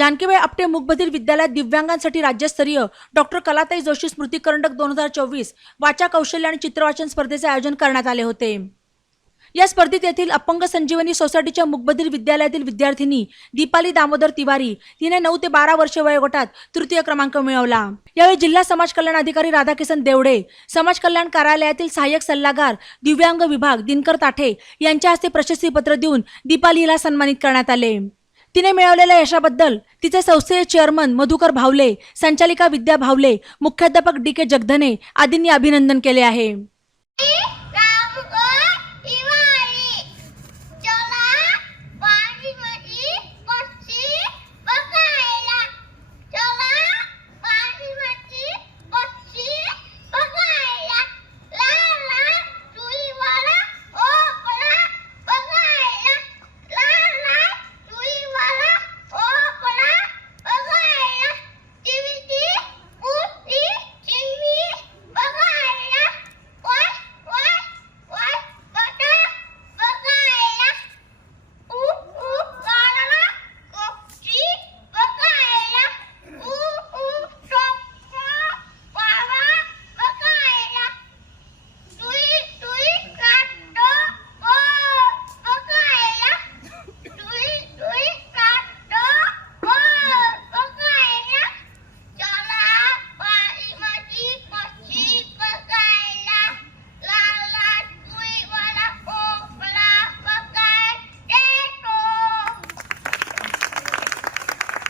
जानकीबाई आपटे मुकबधीर विद्यालयात दिव्यांगांसाठी राज्यस्तरीय डॉक्टर कलाताई जोशी स्मृती करंडक दोन हजार चोवीस वाचा कौशल्य आणि चित्रवाचन स्पर्धेचे आयोजन करण्यात आले होते. या स्पर्धेत येथील अपंग संजीवनी सोसायटीच्या मुकबधीर विद्यालयातील विद्यार्थिनी दीपाली दामोदर तिवारी तिने नऊ ते बारा वर्ष वयोगटात तृतीय क्रमांक मिळवला. यावेळी जिल्हा समाज कल्याण अधिकारी राधाकिसन देवडे समाज कल्याण कार्यालयातील सहाय्यक सल्लागार दिव्यांग विभाग दिनकर ताठे यांच्या हस्ते प्रशस्तीपत्र देऊन दीपालीला सन्मानित करण्यात आले. तिने मिळवलेल्या यशाबद्दल तिचे संस्थेचे चेअरमन मधुकर भावले संचालिका विद्या भावले मुख्याध्यापक डी के जगधने आदींनी अभिनंदन केले आहे.